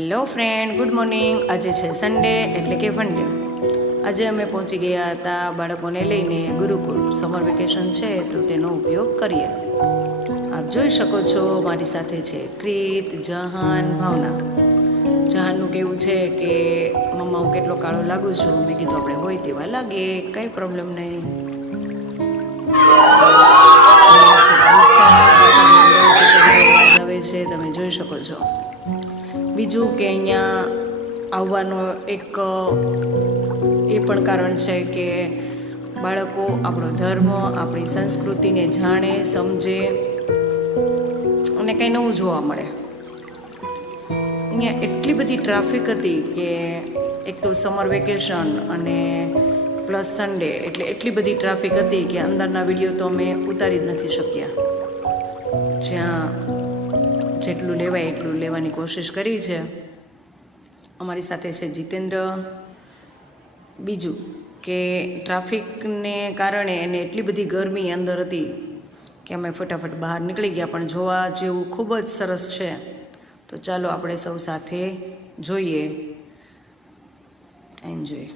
Hello friend, good morning. આજે છે Sunday એટલે કે ફંડે. આજે અમે પહોંચી ગયા હતા બાળકોને લઈને ગુરુકુળ. સમર વેકેશન છે તો તેનો ઉપયોગ કરીએ. આપ જોઈ શકો છો મારી સાથે છે ક્રિત, જહાન, ભાવના. જહાનનું કેવું છે કે મમ્મા હું કેટલો કાળો લાગુ છું. મેં કીધું આપણે હોય તેવા લાગે, કંઈ પ્રોબ્લેમ નહીં. આવે છે તમે જોઈ શકો છો. બીજું કે અહીંયા આવવાનો એક એ પણ કારણ છે કે બાળકો આપણો ધર્મ, આપણી સંસ્કૃતિને જાણે, સમજે અને કંઈ નવું જોવા મળે. અહીંયા એટલી બધી ટ્રાફિક હતી કે એક તો સમર વેકેશન અને પ્લસ સન્ડે એટલે એટલી બધી ટ્રાફિક હતી કે અંદરના વિડીયો તો અમે ઉતારી જ નથી શક્યા. જ્યાં જેટલું લેવાય એટલું લેવાની કોશિશ કરી છે. અમારી સાથે છે જીતેન્દ્ર. બીજું કે ટ્રાફિકને કારણે એને એટલી બધી ગરમી અંદર હતી કે અમે ફટાફટ બહાર નીકળી ગયા. પણ જોવા જેવું ખૂબ જ સરસ છે. તો ચાલો આપણે સૌ સાથે જોઈએ. એન્જોય.